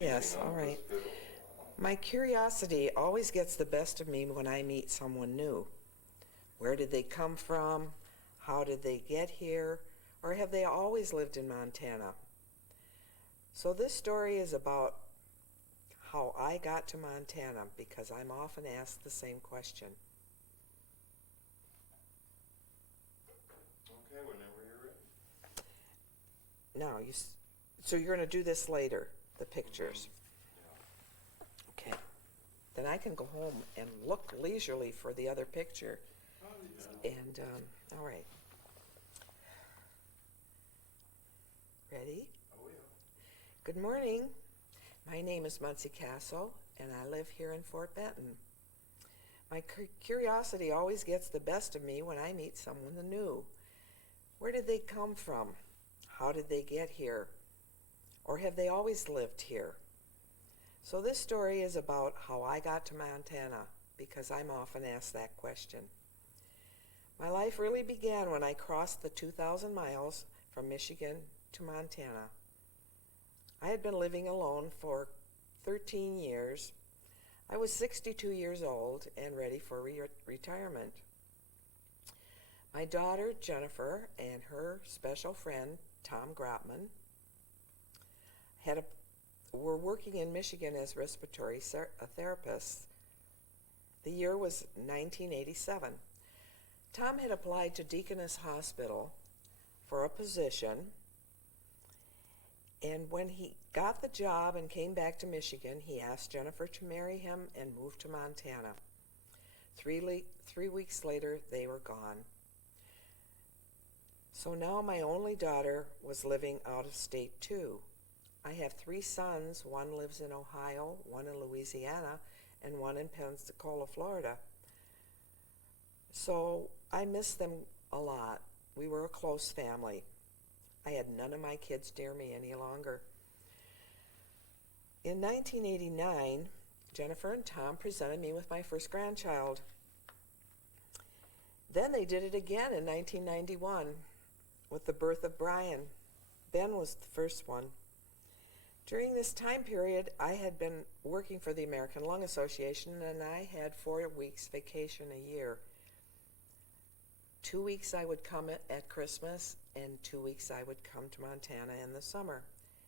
Yes, all right. My curiosity always gets the best of me when I meet someone new. Where did they come from? How did they get here? Or have they always lived in Montana? So this story is about how I got to Montana because I'm often asked the same question. Okay, whenever you're ready. Now, so you're going to do this later, the pictures. Yeah. Okay. Then I can go home and look leisurely for the other picture. Oh, yeah. And, all right. Ready? Oh, yeah. Good morning. My name is Mansie Castle, and I live here in Fort Benton. My curiosity always gets the best of me when I meet someone new. Where did they come from? How did they get here? Or have they always lived here? So this story is about how I got to Montana because I'm often asked that question. My life really began when I crossed the 2,000 miles from Michigan to Montana. I had been living alone for 13 years. I was 62 years old and ready for retirement. My daughter, Jennifer, and her special friend, Tom Grotman, were working in Michigan as respiratory therapists. The year was 1987. Tom had applied to Deaconess Hospital for a position, and when he got the job and came back to Michigan, he asked Jennifer to marry him and move to Montana. 3 weeks later, they were gone. So now my only daughter was living out of state too. I have 3 sons. One lives in Ohio, one in Louisiana, and one in Pensacola, Florida. So I miss them a lot. We were a close family. I had none of my kids near me any longer. In 1989, Jennifer and Tom presented me with my first grandchild. Then they did it again in 1991 with the birth of Brian. Ben was the first one. During this time period, I had been working for the American Lung Association, and I had 4 weeks vacation a year. 2 weeks I would come at Christmas, and 2 weeks I would come to Montana in the summer.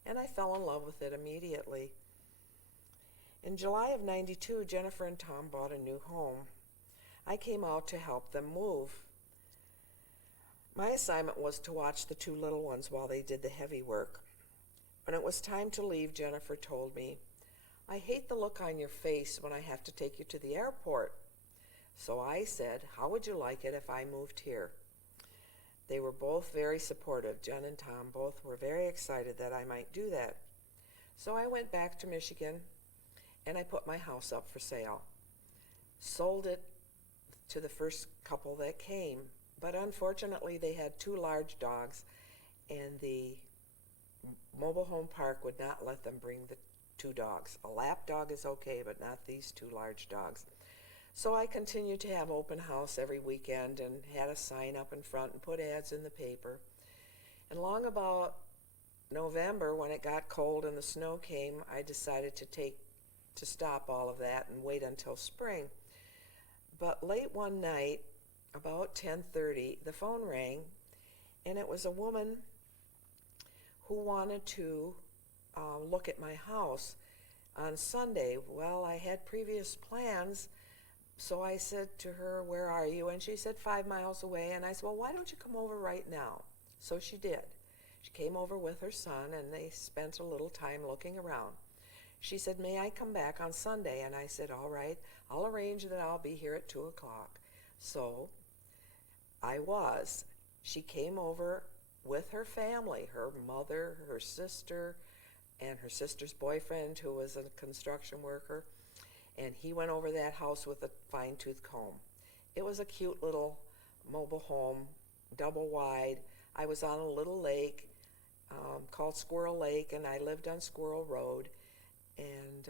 And I fell in love with it immediately. In July of '92, Jennifer and Tom bought a new home. I came out to help them move. My assignment was to watch the 2 little ones while they did the heavy work. When it was time to leave, Jennifer told me, "I hate the look on your face when I have to take you to the airport." So I said, "How would you like it if I moved here?" They were both very supportive. Jen and Tom both were very excited that I might do that. So I went back to Michigan and I put my house up for sale. Sold it to the first couple that came, but unfortunately they had 2 large dogs, and the mobile home park would not let them bring the 2 dogs. A lap dog is okay, but not these 2 large dogs. So I continued to have open house every weekend and had a sign up in front and put ads in the paper. And long about November, when it got cold and the snow came, I decided to stop all of that and wait until spring. But late one night, about 10:30, the phone rang, and it was a woman who wanted to look at my house on Sunday. Well, I had previous plans, so I said to her, "Where are you?" And she said, 5 miles away. And I said, "Well, why don't you come over right now?" So she did. She came over with her son, and they spent a little time looking around. She said, "May I come back on Sunday?" And I said, "All right, I'll arrange that I'll be here at 2 o'clock. So I was. She came over with her family, her mother, her sister, and her sister's boyfriend, who was a construction worker. And he went over that house with a fine-tooth comb. It was a cute little mobile home, double wide. I was on a little lake called Squirrel Lake, and I lived on Squirrel Road. And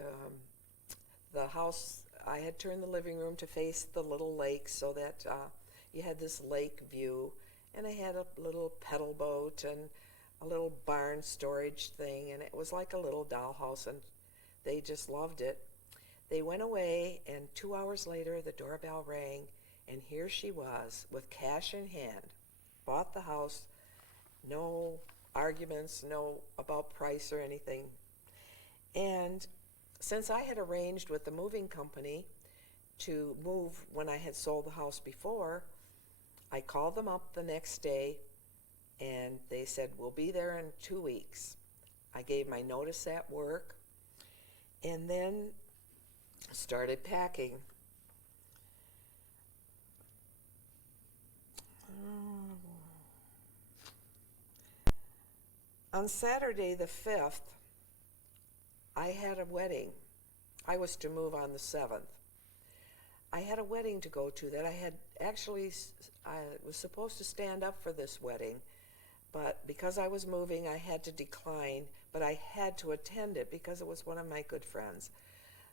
the house, I had turned the living room to face the little lake so that you had this lake view. And I had a little pedal boat and a little barn storage thing, and it was like a little dollhouse. And They just loved it. They went away, and 2 hours later, the doorbell rang, and here she was with cash in hand. Bought the house, no arguments, no about price or anything. And since I had arranged with the moving company to move when I had sold the house before, I called them up the next day, and they said, we'll be there in 2 weeks. I gave my notice at work, and then started packing. On Saturday the 5th, I had a wedding. I was to move on the 7th. I had a wedding to go to that I was supposed to stand up for this wedding, but because I was moving, I had to decline, but I had to attend it because it was one of my good friends.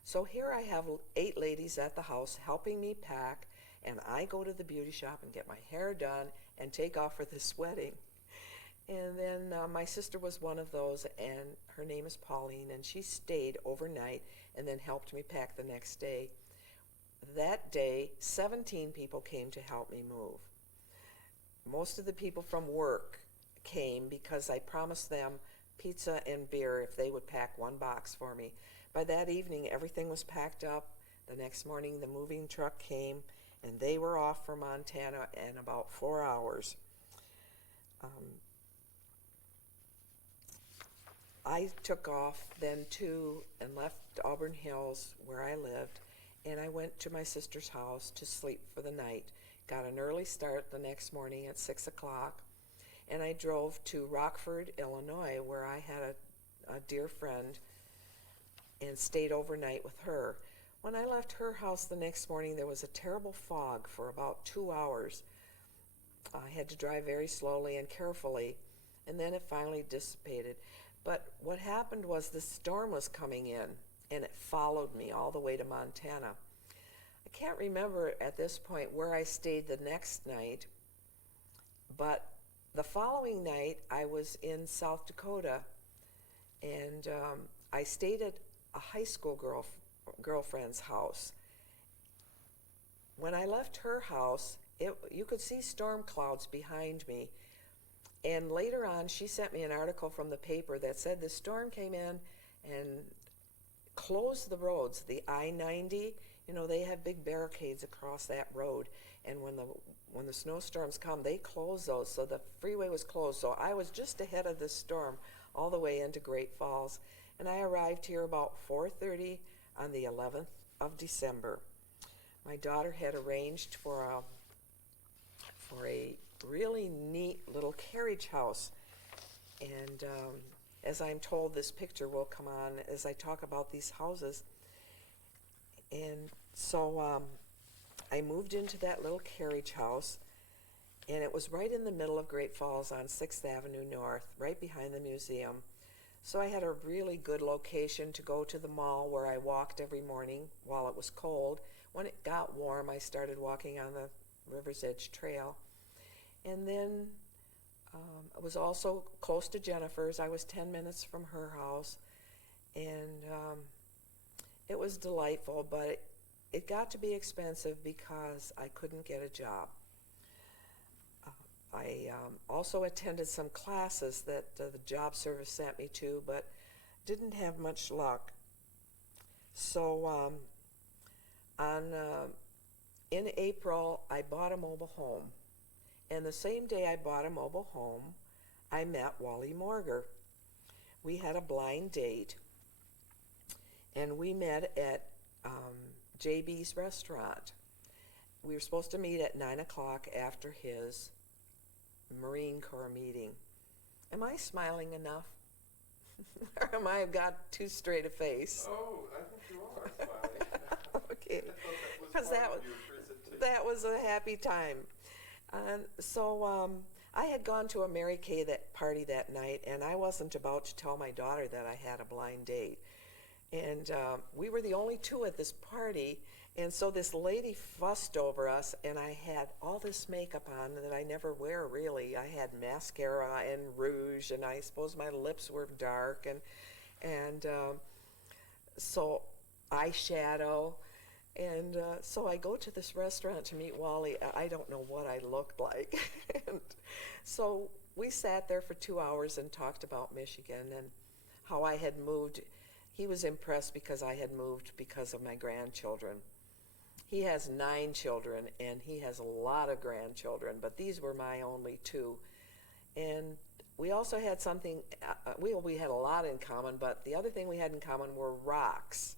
So here I have 8 ladies at the house helping me pack, and I go to the beauty shop and get my hair done and take off for this wedding. And then my sister was one of those, and her name is Pauline, and she stayed overnight and then helped me pack the next day. That day, 17 people came to help me move. Most of the people from work came because I promised them pizza and beer if they would pack 1 box for me. By that evening, everything was packed up. The next morning, the moving truck came, and they were off for Montana in about 4 hours. I took off then too and left Auburn Hills where I lived, and I went to my sister's house to sleep for the night. Got an early start the next morning at 6 o'clock, and I drove to Rockford, Illinois, where I had a dear friend, and stayed overnight with her. When I left her house the next morning, there was a terrible fog for about 2 hours. I had to drive very slowly and carefully, and then it finally dissipated. But what happened was the storm was coming in, and it followed me all the way to Montana. I can't remember at this point where I stayed the next night, but the following night I was in South Dakota, and I stayed at a high school girlfriend's house. When I left her house, you could see storm clouds behind me. And later on, she sent me an article from the paper that said the storm came in and closed the roads. The I-90, they have big barricades across that road. And when the snowstorms come, they close those. So the freeway was closed. So I was just ahead of this storm all the way into Great Falls. And I arrived here about 4:30 on the 11th of December. My daughter had arranged for a really neat little carriage house, and as I'm told, this picture will come on as I talk about these houses. And so I moved into that little carriage house, and it was right in the middle of Great Falls on 6th Avenue North, right behind the museum. So I had a really good location to go to the mall where I walked every morning while it was cold. When it got warm, I started walking on the River's Edge Trail. And then I was also close to Jennifer's. I was 10 minutes from her house, and it was delightful, but it got to be expensive because I couldn't get a job. I also attended some classes that the job service sent me to, but didn't have much luck. So in April, I bought a mobile home. And the same day I bought a mobile home, I met Wally Morger. We had a blind date, and we met at JB's restaurant. We were supposed to meet at 9 o'clock after his Marine Corps meeting. Am I smiling enough? Or am I got too straight a face? Oh, I think you are smiling. Okay, because that that was a happy time. So I had gone to a Mary Kay party that night, and I wasn't about to tell my daughter that I had a blind date. And we were the only 2 at this party, and so this lady fussed over us, and I had all this makeup on that I never wear really. I had mascara and rouge, and I suppose my lips were dark, and so eyeshadow. And so I go to this restaurant to meet Wally. I don't know what I looked like. And so we sat there for 2 hours and talked about Michigan and how I had moved. He was impressed because I had moved because of my grandchildren. He has 9 children and he has a lot of grandchildren, but these were my only 2. And we also had something, we had a lot in common, but the other thing we had in common were rocks.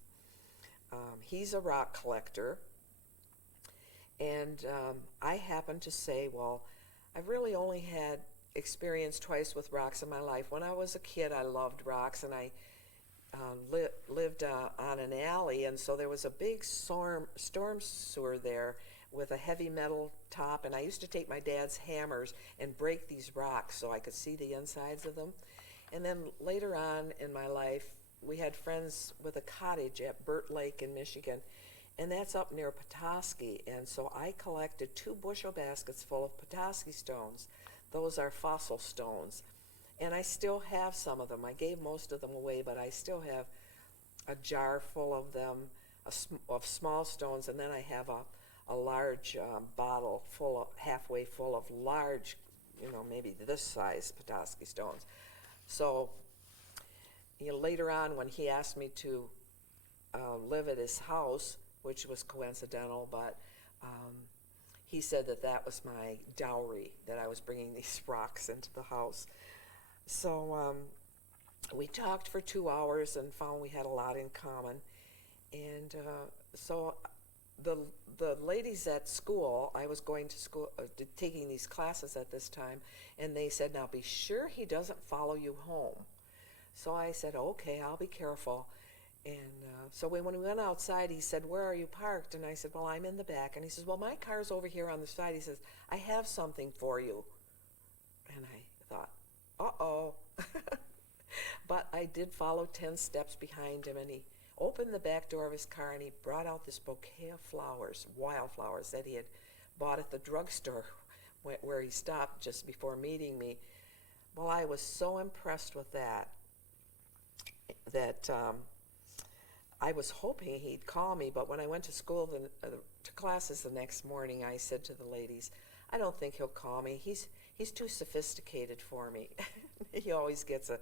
He's a rock collector, and I happened to say, well, I've really only had experience twice with rocks in my life. When I was a kid, I loved rocks, and I lived on an alley, and so there was a big storm sewer there with a heavy metal top, and I used to take my dad's hammers and break these rocks so I could see the insides of them. And then later on in my life, we had friends with a cottage at Burt Lake in Michigan, and that's up near Petoskey. And so I collected 2 bushel baskets full of Petoskey stones. Those are fossil stones. And I still have some of them. I gave most of them away, but I still have a jar full of them, of small stones, and then I have a large bottle halfway full of large, maybe this size Petoskey stones. So later on, when he asked me to live at his house, which was coincidental, but he said that was my dowry, that I was bringing these rocks into the house. So we talked for 2 hours and found we had a lot in common. And so the ladies at school, I was going to school, taking these classes at this time, and they said, now be sure he doesn't follow you home. So I said, okay, I'll be careful. And so when we went outside, he said, where are you parked? And I said, well, I'm in the back. And he says, well, my car's over here on the side. He says, I have something for you. And I thought, uh-oh. But I did follow 10 steps behind him, and he opened the back door of his car, and he brought out this bouquet of flowers, wildflowers, that he had bought at the drugstore where he stopped just before meeting me. Well, I was so impressed with that I was hoping he'd call me, but when I went to school, to classes the next morning, I said to the ladies, I don't think he'll call me. He's too sophisticated for me. He always gets a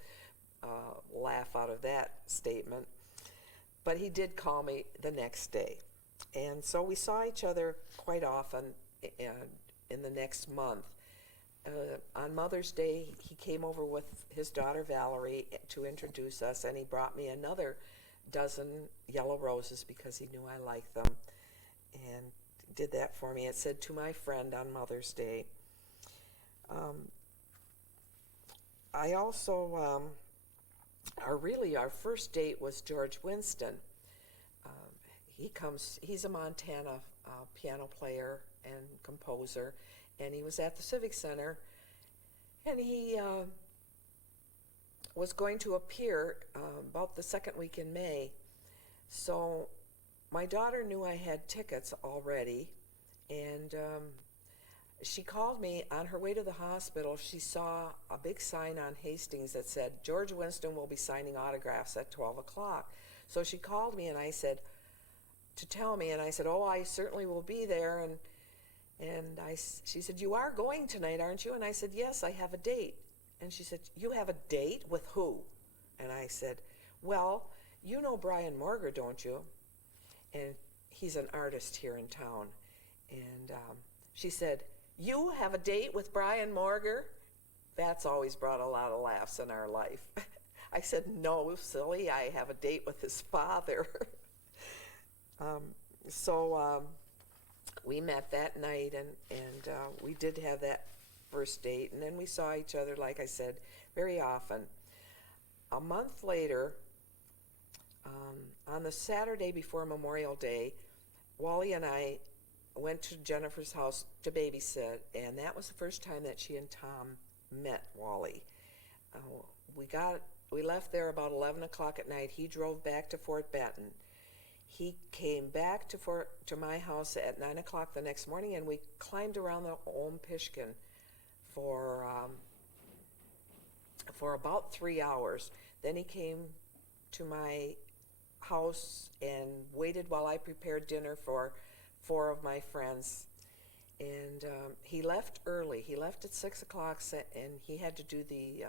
laugh out of that statement. But he did call me the next day. And so we saw each other quite often in the next month. On Mother's Day, he came over with his daughter Valerie to introduce us, and he brought me another dozen yellow roses because he knew I liked them, and did that for me. It said, to my friend on Mother's Day. I also, our first date was George Winston. He's a Montana piano player and composer, and he was at the Civic Center, and he was going to appear about the second week in May. So my daughter knew I had tickets already, and she called me on her way to the hospital. She saw a big sign on Hastings that said, George Winston will be signing autographs at 12 o'clock. So she called me, and I said, to tell me, and I said, oh, I certainly will be there. And she said, you are going tonight, aren't you? And I said, yes, I have a date. And she said, you have a date? With who? And I said, well, you know Brian Morger, don't you? And he's an artist here in town. And she said, you have a date with Brian Morger? That's always brought a lot of laughs in our life. I said, no, silly, I have a date with his father. So we met that night, and we did have that first date, and then we saw each other, like I said, very often. A month later, on the Saturday before Memorial Day, Wally and I went to Jennifer's house to babysit, and that was the first time that she and Tom met Wally. We left there about 11 o'clock at night. He drove back to Fort Benton. He came back to my house at 9 o'clock the next morning, and we climbed around the Pishkin for about 3 hours. Then he came to my house and waited while I prepared dinner for 4 of my friends. And he left early. He left at 6 o'clock, and he had to do the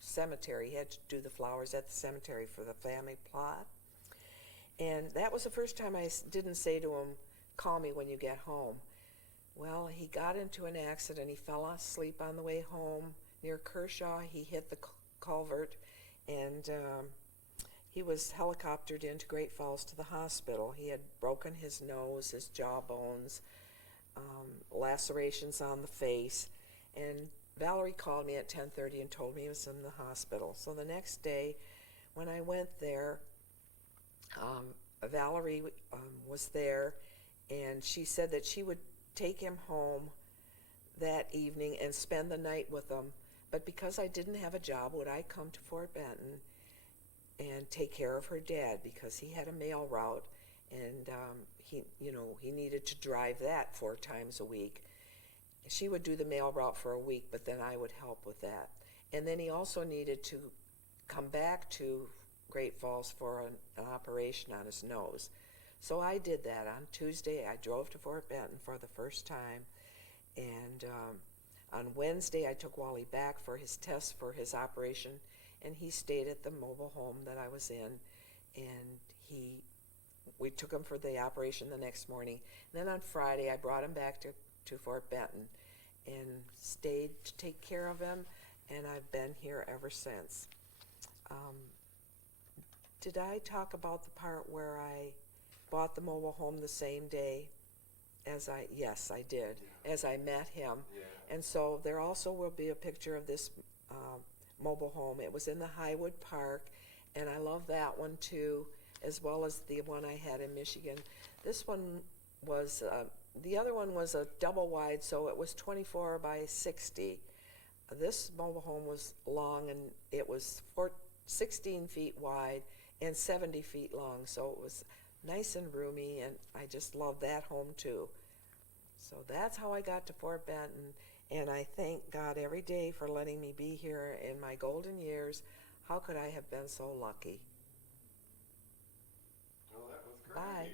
cemetery. He had to do the flowers at the cemetery for the family plot. And that was the first time I didn't say to him, "Call me when you get home." Well, he got into an accident. He fell asleep on the way home near Kershaw. He hit the culvert, and he was helicoptered into Great Falls to the hospital. He had broken his nose, his jawbones, lacerations on the face, and Valerie called me at 10:30 and told me he was in the hospital. So the next day, when I went there, Valerie was there, and she said that she would take him home that evening and spend the night with him. But because I didn't have a job, would I come to Fort Benton and take care of her dad, because he had a mail route, and he needed to drive that 4 times a week. She would do the mail route for a week, but then I would help with that. And then he also needed to come back to Great Falls for an operation on his nose. So I did that. On Tuesday, I drove to Fort Benton for the first time, and on Wednesday, I took Wally back for his tests for his operation, and he stayed at the mobile home that I was in, and we took him for the operation the next morning. And then on Friday, I brought him back to Fort Benton and stayed to take care of him, and I've been here ever since. Did I talk about the part where I bought the mobile home the same day yes, I did, as I met him. Yeah. And so there also will be a picture of this mobile home. It was in the Highwood Park, and I love that one too, as well as the one I had in Michigan. This one was, the other one was a double wide, so it was 24 by 60. This mobile home was long, and it was 16 feet wide and 70 feet long, so it was nice and roomy, and I just love that home too. So that's how I got to Fort Benton, and I thank God every day for letting me be here in my golden years. How could I have been so lucky? Well, that was crazy. Bye.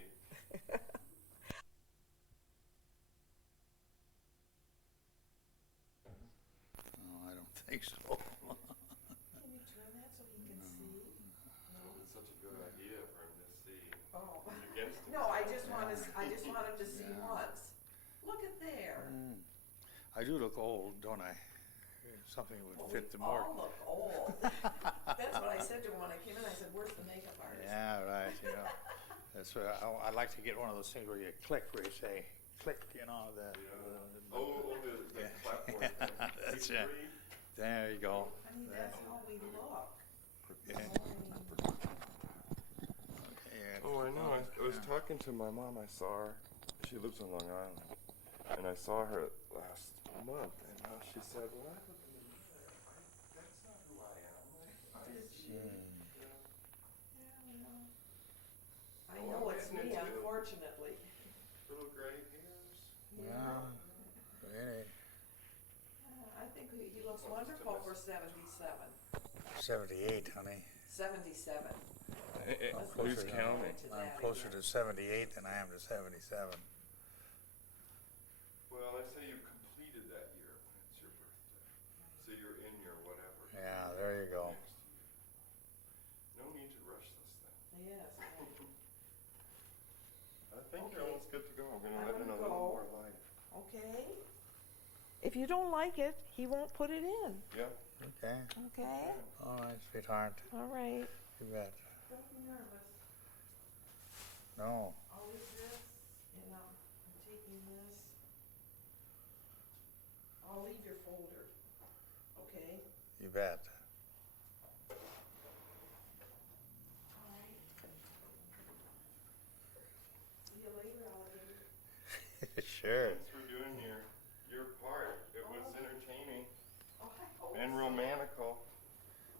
Oh, I don't think so. Can you turn that so he can see? It's such a good idea for him to see. Oh. Against him. No, I just wanted to see once. Look at there. I do look old, don't I? Something would fit the more. All look old. That's what I said to him when I came in. I said, "Where's the makeup artist?" Yeah, right. You know, that's what I'd like to get one of those things where you click, where you say click. You know the. The platform. That's it. There you go. I mean, that's how we look. Okay. Oh, I know. I was talking to my mom. I saw her. She lives on Long Island. And I saw her last month. And she said, "Well, I look in the mirror. That's not who I am. I see." I know it's me, unfortunately. Little gray hairs. Yeah. Really. I think he looks wonderful for 77. 78, honey. 77. Who's counting? I'm closer to 78 than I am to 77. Well, I say you completed that year when it's your birthday. So you're in your whatever. Yeah, there you go. Next year. No need to rush this thing. Yes. I think Okay. you're almost good to go. I'm going to I'm let in a gonna little go. more light. Okay. If you don't like it, he won't put it in. Yeah? Okay. Okay? All right, sweetheart. All right. You bet. Don't be nervous. No. I'll leave this, and I'm taking this. I'll leave your folder. Okay? You bet. All right. See you later, alligator. Sure. Thanks for doing your part. It was entertaining Oh, I hope and so. romantical.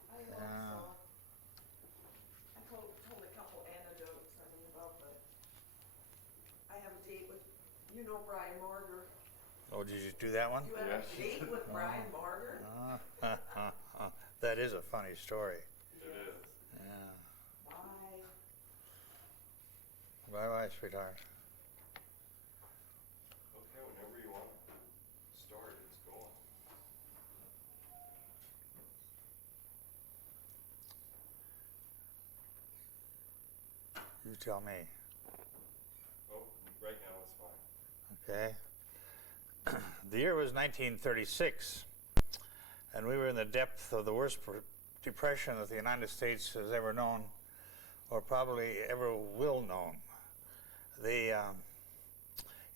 I hope Yeah. so. I told a couple anecdotes, about I have a date with, Brian Marger. Oh, did you do that one? You have Yes. a date with Brian Marger? That is a funny story. It is. Yeah. Bye. Bye-bye, sweetheart. Okay, whenever you want to start, it's going. You tell me. Oh, right now it's fine. Okay. The year was 1936, and we were in the depth of the worst depression that the United States has ever known, or probably ever will know.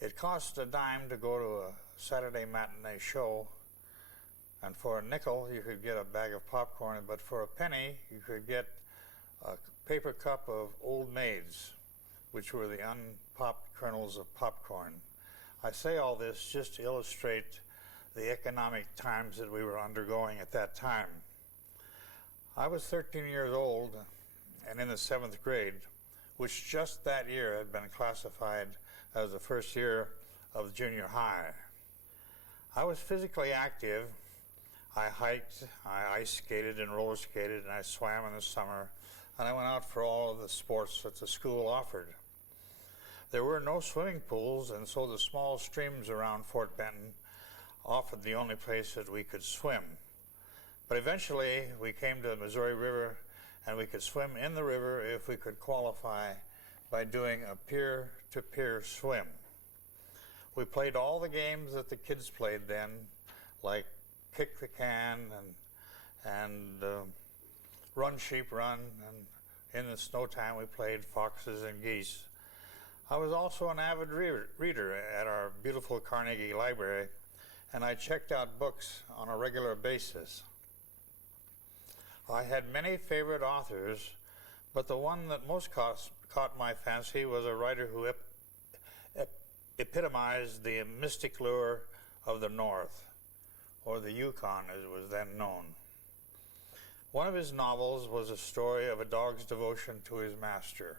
It cost a dime to go to a Saturday matinee show, and for a nickel you could get a bag of popcorn, but for a penny you could get a paper cup of Old Maids, which were the unpopped kernels of popcorn. I say all this just to illustrate the economic times that we were undergoing at that time. I was 13 years old and in the 7th grade, which just that year had been classified as the first year of junior high. I was physically active. I hiked, I ice skated and roller skated, and I swam in the summer, and I went out for all of the sports that the school offered. There were no swimming pools, and so the small streams around Fort Benton offered the only place that we could swim. But eventually we came to the Missouri River, and we could swim in the river if we could qualify by doing a peer-to-peer swim. We played all the games that the kids played then, like kick the can and run sheep run, and in the snow time we played foxes and geese. I was also an avid reader at our beautiful Carnegie Library, and I checked out books on a regular basis. I had many favorite authors, but the one that most caught my fancy was a writer who epitomized the mystic lure of the North, or the Yukon as it was then known. One of his novels was a story of a dog's devotion to his master,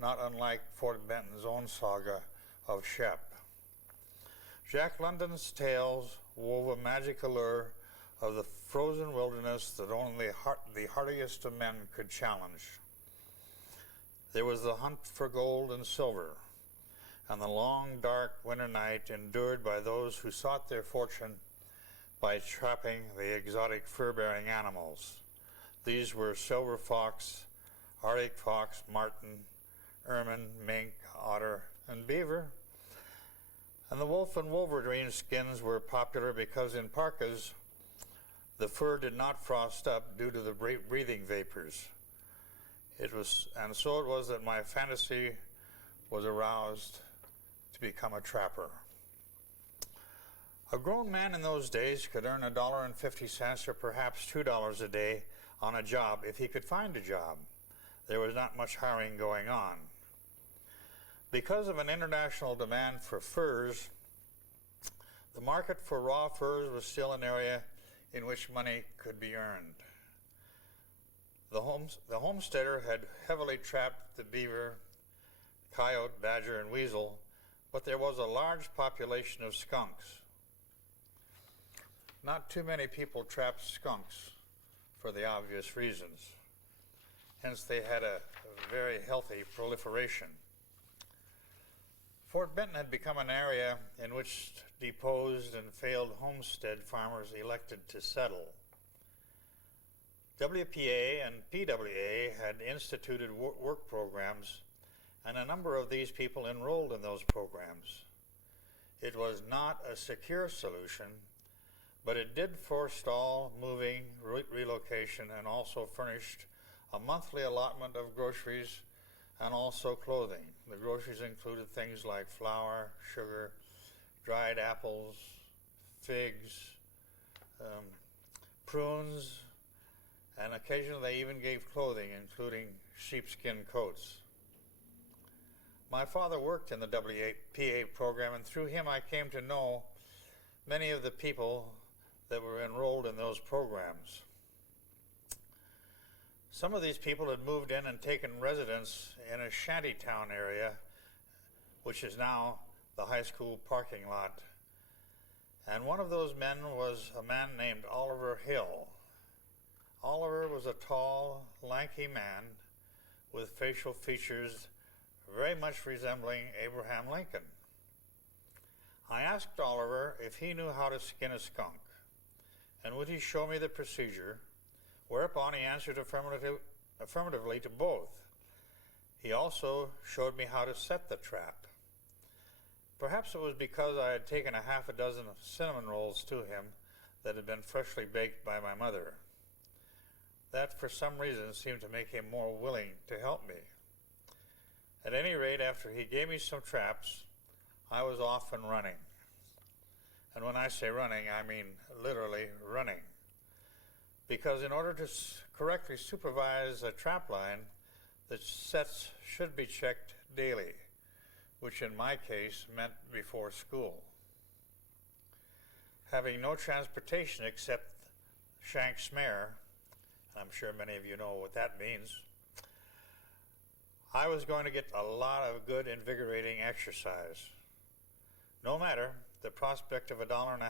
not unlike Fort Benton's own saga of Shep. Jack London's tales wove a magic allure of the frozen wilderness that only the hardiest of men could challenge. There was the hunt for gold and silver, and the long, dark winter night endured by those who sought their fortune by trapping the exotic fur-bearing animals. These were silver fox, Arctic fox, marten, ermine, mink, otter, and beaver. And the wolf and wolverine skins were popular because in parkas, the fur did not frost up due to the breathing vapors. And so it was that my fantasy was aroused to become a trapper. A grown man in those days could earn $1.50 or perhaps $2 a day on a job if he could find a job. There was not much hiring going on. Because of an international demand for furs, the market for raw furs was still an area in which money could be earned. The homesteader had heavily trapped the beaver, coyote, badger, and weasel, but there was a large population of skunks. Not too many people trapped skunks for the obvious reasons. Hence, they had a very healthy proliferation. Fort Benton had become an area in which deposed and failed homestead farmers elected to settle. WPA and PWA had instituted work programs, and a number of these people enrolled in those programs. It was not a secure solution, but it did forestall moving, relocation, and also furnished a monthly allotment of groceries and also clothing. The groceries included things like flour, sugar, dried apples, figs, prunes, and occasionally they even gave clothing, including sheepskin coats. My father worked in the WPA program, and through him I came to know many of the people that were enrolled in those programs. Some of these people had moved in and taken residence in a shantytown area, which is now the high school parking lot. And one of those men was a man named Oliver Hill. Oliver was a tall, lanky man with facial features very much resembling Abraham Lincoln. I asked Oliver if he knew how to skin a skunk, and would he show me the procedure, whereupon he answered affirmatively to both. He also showed me how to set the trap. Perhaps it was because I had taken a half a dozen of cinnamon rolls to him that had been freshly baked by my mother. That, for some reason, seemed to make him more willing to help me. At any rate, after he gave me some traps, I was off and running. And when I say running, I mean literally running. Because in order to correctly supervise a trap line, the sets should be checked daily, which in my case meant before school. Having no transportation except Shanks Mare, I'm sure many of you know what that means, I was going to get a lot of good, invigorating exercise. No matter, the prospect of $1.50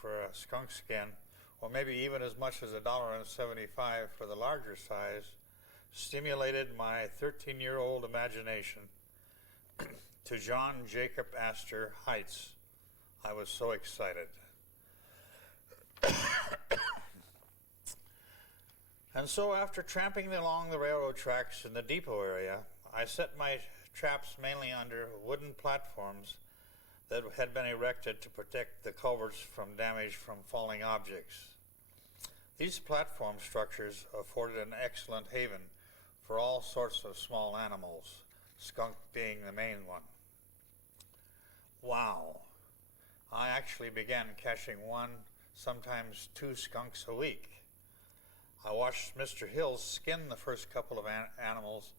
for a skunk skin, or maybe even as much as $1.75 for the larger size, stimulated my 13-year-old imagination to John Jacob Astor heights. I was so excited. And so after tramping along the railroad tracks in the depot area, I set my traps mainly under wooden platforms that had been erected to protect the culverts from damage from falling objects. These platform structures afforded an excellent haven for all sorts of small animals, skunk being the main one. Wow! I actually began catching one, sometimes two skunks a week. I watched Mr. Hills skin the first couple of animals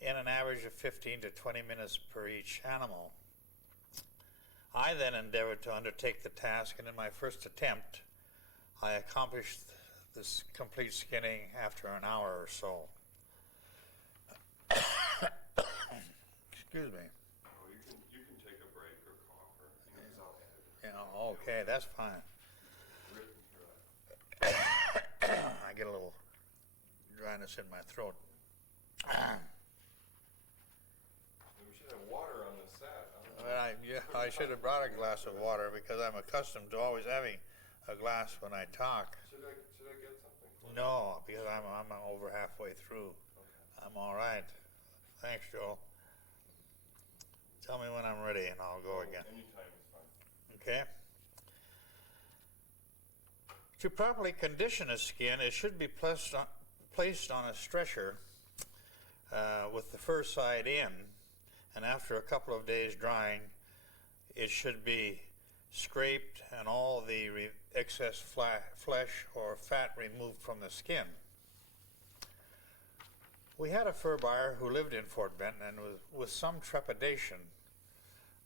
in an average of 15 to 20 minutes per each animal. I then endeavored to undertake the task, and in my first attempt, I accomplished this complete skinning after an hour or so. Excuse me. Oh, you can take a break or cough or because I'll edit it. Yeah, okay, that's fine. Written through it. I get a little dryness in my throat. We should have water on the set. I should have brought a glass of water because I'm accustomed to always having a glass when I talk. Should I get something? No, because I'm over halfway through. Okay. I'm all right. Thanks, Joel. Tell me when I'm ready and I'll go again. Anytime is fine. Okay? To properly condition a skin, it should be placed on a stretcher with the fur side in, and after a couple of days drying, it should be scraped and all the excess flesh or fat removed from the skin. We had a fur buyer who lived in Fort Benton, and with some trepidation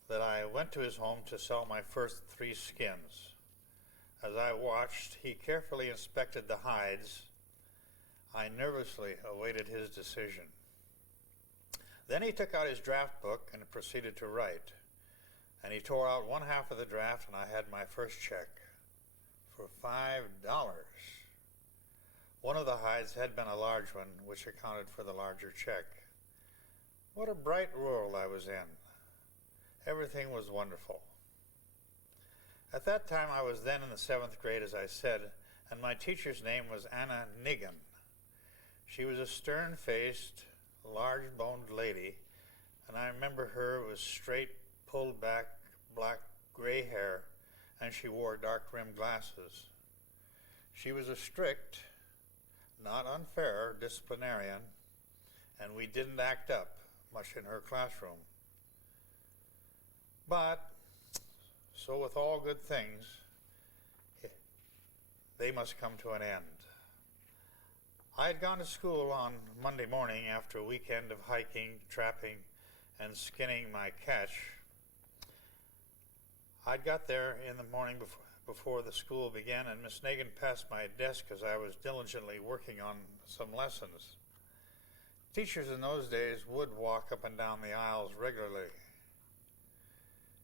that I went to his home to sell my first 3 skins. As I watched, he carefully inspected the hides. I nervously awaited his decision. Then he took out his draft book and proceeded to write. And he tore out one half of the draft, and I had my first check for $5. One of the hides had been a large one, which accounted for the larger check. What a bright world I was in. Everything was wonderful. At that time, I was then in the 7th grade, as I said, and my teacher's name was Anna Nigan. She was a stern-faced, large-boned lady, and I remember her with straight, pulled-back, black, gray hair, and she wore dark-rimmed glasses. She was a strict, not unfair disciplinarian, and we didn't act up much in her classroom. But, so with all good things, they must come to an end. I had gone to school on Monday morning after a weekend of hiking, trapping, and skinning my catch. I got there in the morning before the school began, and Miss Nagin passed my desk as I was diligently working on some lessons. Teachers in those days would walk up and down the aisles regularly.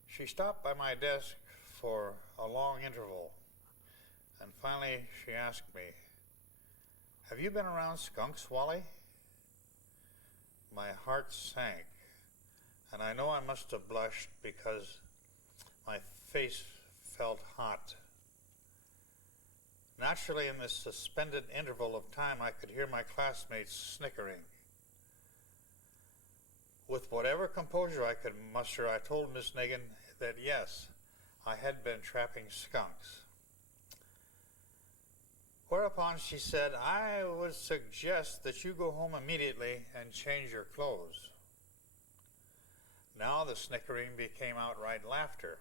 She stopped by my desk for a long interval, and finally she asked me, "Have you been around skunks, Wally?" My heart sank. and I know I must have blushed because my face felt hot. Naturally, in this suspended interval of time, I could hear my classmates snickering. With whatever composure I could muster, I told Miss Nagin that yes, I had been trapping skunks. Whereupon she said, I would suggest that you go home immediately and change your clothes. Now the snickering became outright laughter.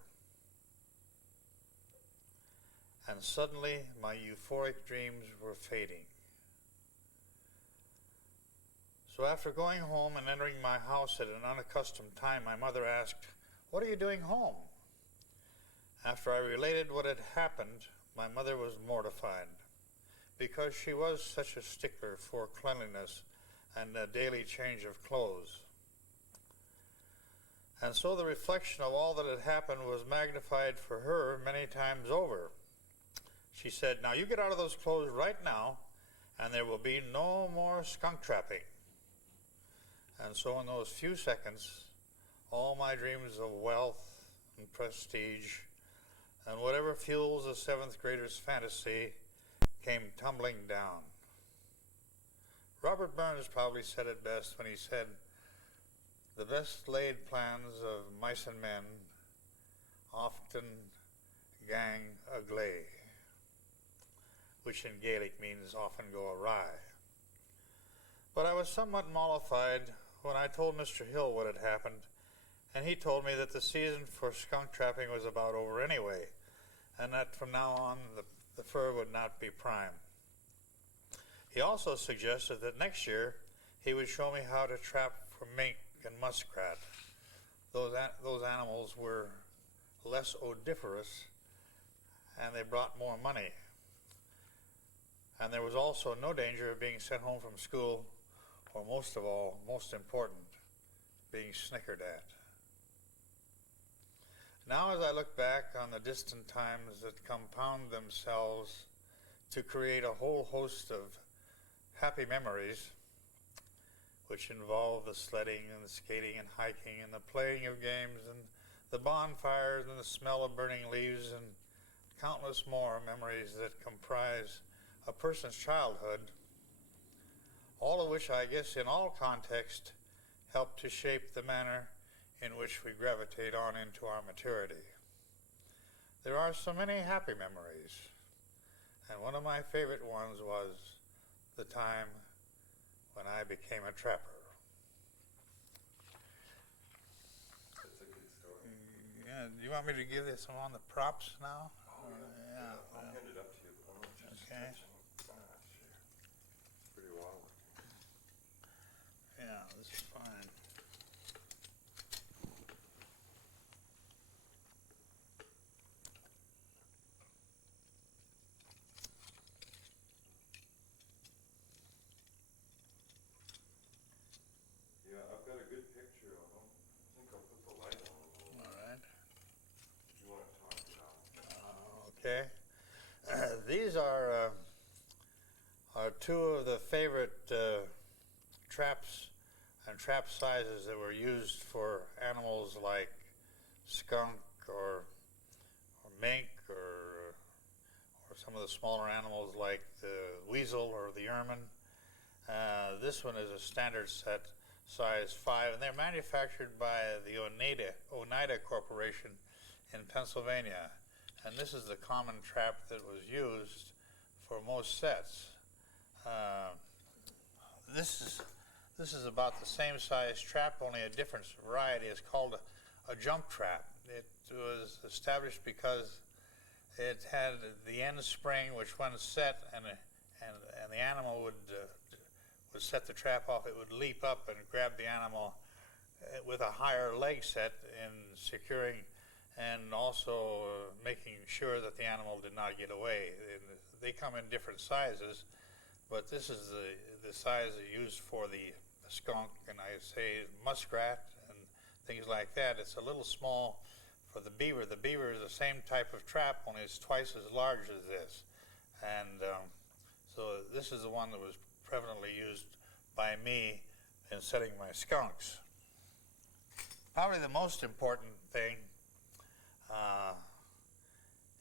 And suddenly my euphoric dreams were fading. So after going home and entering my house at an unaccustomed time, my mother asked, "What are you doing home?" After I related what had happened, my mother was mortified, because she was such a stickler for cleanliness and a daily change of clothes. And so the reflection of all that had happened was magnified for her many times over. She said, "Now you get out of those clothes right now, and there will be no more skunk trapping." And so in those few seconds, all my dreams of wealth and prestige and whatever fuels a seventh grader's fantasy came tumbling down. Robert Burns probably said it best when he said, "The best laid plans of mice and men often gang agley," which in Gaelic means often go awry. But I was somewhat mollified when I told Mr. Hill what had happened, and he told me that the season for skunk trapping was about over anyway, and that from now on the fur would not be prime. He also suggested that next year he would show me how to trap for mink and muskrat. Those animals were less odoriferous, and they brought more money. And there was also no danger of being sent home from school, or most of all, most important, being snickered at. Now as I look back on the distant times that compound themselves to create a whole host of happy memories, which involve the sledding and the skating and hiking and the playing of games and the bonfires and the smell of burning leaves and countless more memories that comprise a person's childhood, all of which I guess in all context help to shape the manner in which we gravitate on into our maturity. There are so many happy memories, and one of my favorite ones was the time when I became a trapper. That's a good story. Yeah, do you want me to give you some on the props now? Oh, Yeah. I'll hand it up to you, but I'm not just Okay. touching. Sure. It's pretty wild. Yeah, this is fine. Yeah, I've got a good picture of them. I think I'll put the light on them a little bit. All right. Do you want to talk about it? Okay. These are two of the favorite traps and trap sizes that were used for animals like skunk or mink or some of the smaller animals like the weasel or the ermine. This one is a standard set, size 5, and they're manufactured by the Oneida Corporation in Pennsylvania. And this is the common trap that was used for most sets. This is about the same size trap, only a different variety. It's called a jump trap. It was established because it had the end spring, which when set and the animal would set the trap off, it would leap up and grab the animal with a higher leg set in securing and also making sure that the animal did not get away. And they come in different sizes, but this is the size used for the skunk, and I say muskrat and things like that. It's a little small for the beaver. The beaver is the same type of trap, only it's twice as large as this. And so this is the one that was prevalently used by me in setting my skunks. Probably the most important thing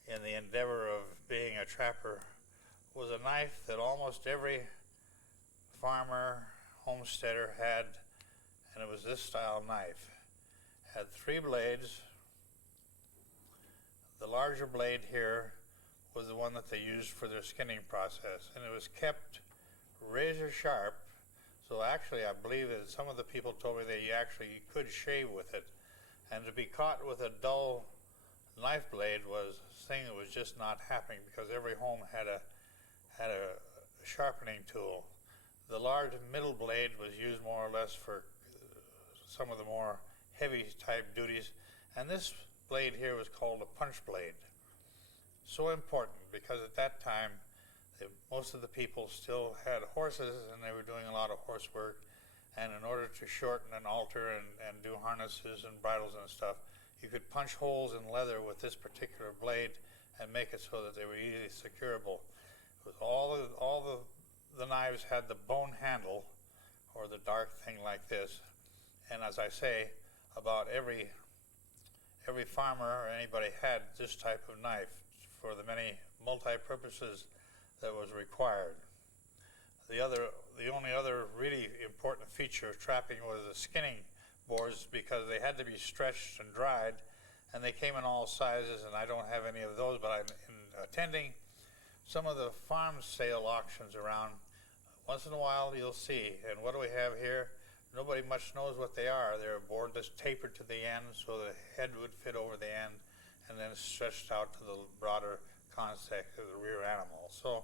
in the endeavor of being a trapper was a knife that almost every farmer, homesteader had, and it was this style knife. It had 3 blades. The larger blade here was the one that they used for their skinning process, and it was kept razor sharp. So actually, I believe that some of the people told me that you could shave with it, and to be caught with a dull knife blade was a thing that was just not happening, because every home had a sharpening tool. The large middle blade was used more or less for some of the more heavy type duties, and this blade here was called a punch blade. So important, because at that time most of the people still had horses, and they were doing a lot of horse work, and in order to shorten and alter and do harnesses and bridles and stuff, you could punch holes in leather with this particular blade and make it so that they were easily securable. With all the knives had the bone handle, or the dark thing like this, and as I say, about every farmer or anybody had this type of knife for the many multi-purposes that was required. The only other really important feature of trapping was the skinning boards, because they had to be stretched and dried, and they came in all sizes, and I don't have any of those, but I'm attending some of the farm sale auctions around. Once in a while you'll see, and what do we have here? Nobody much knows what they are. They're a board that's tapered to the end so the head would fit over the end, and then stretched out to the broader concept of the rear animal. So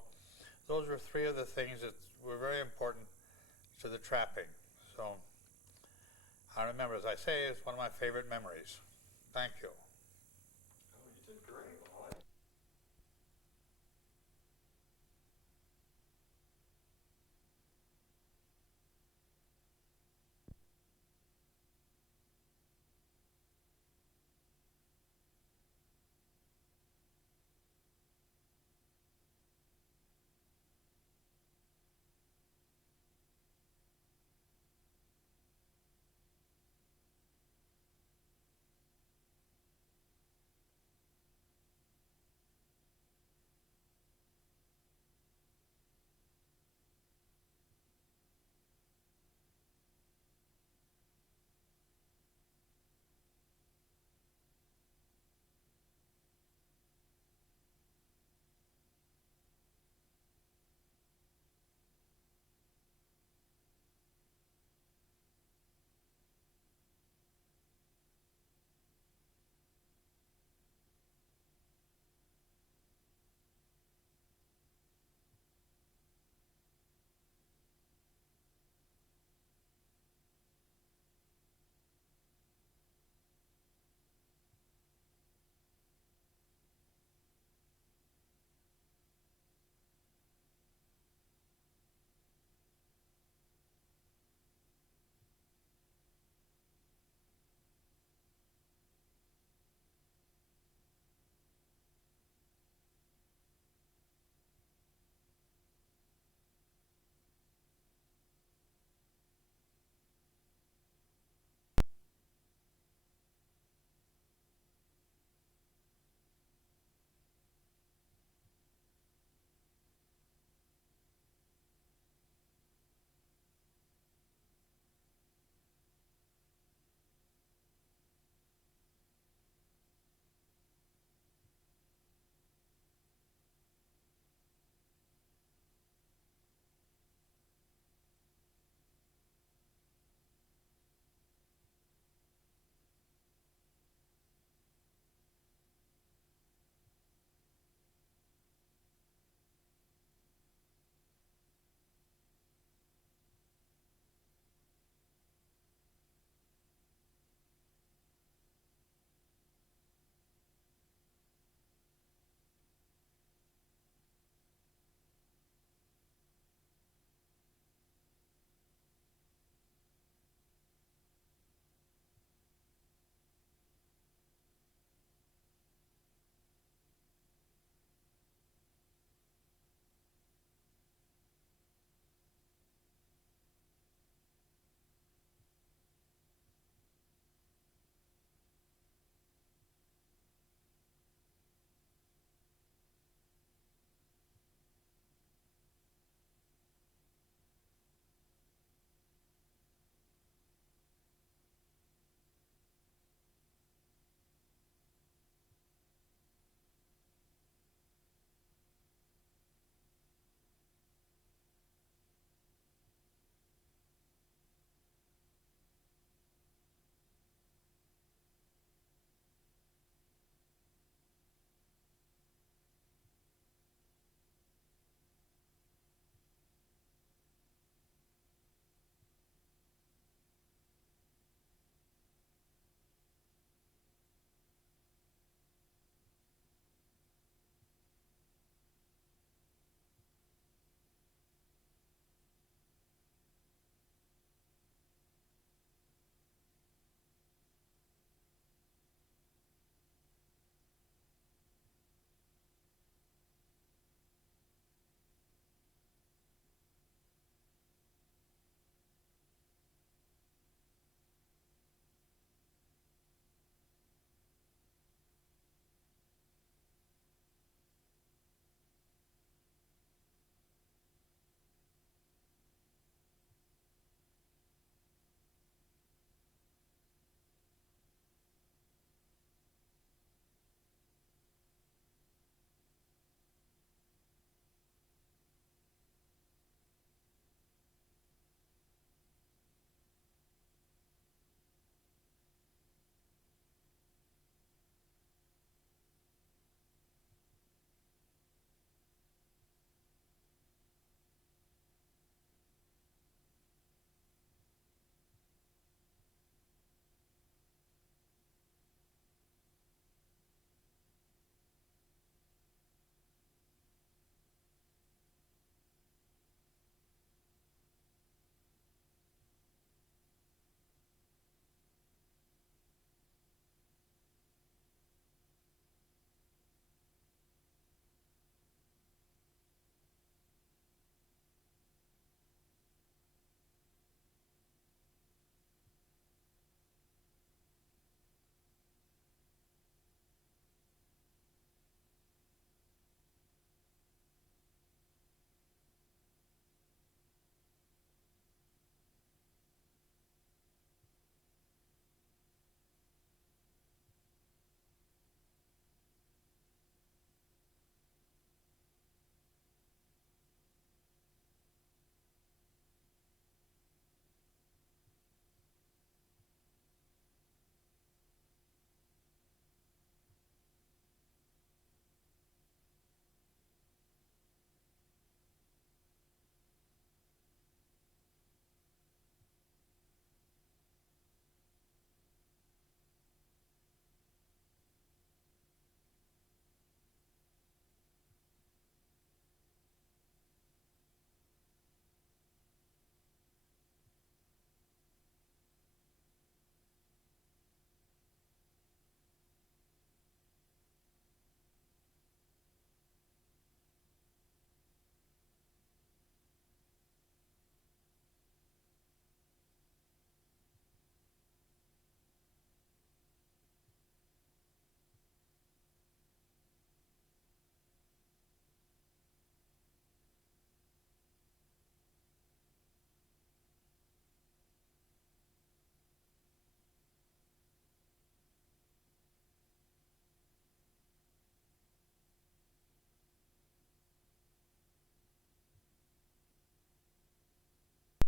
those were 3 of the things that were very important to the trapping. So I remember, as I say, it's one of my favorite memories. Thank you.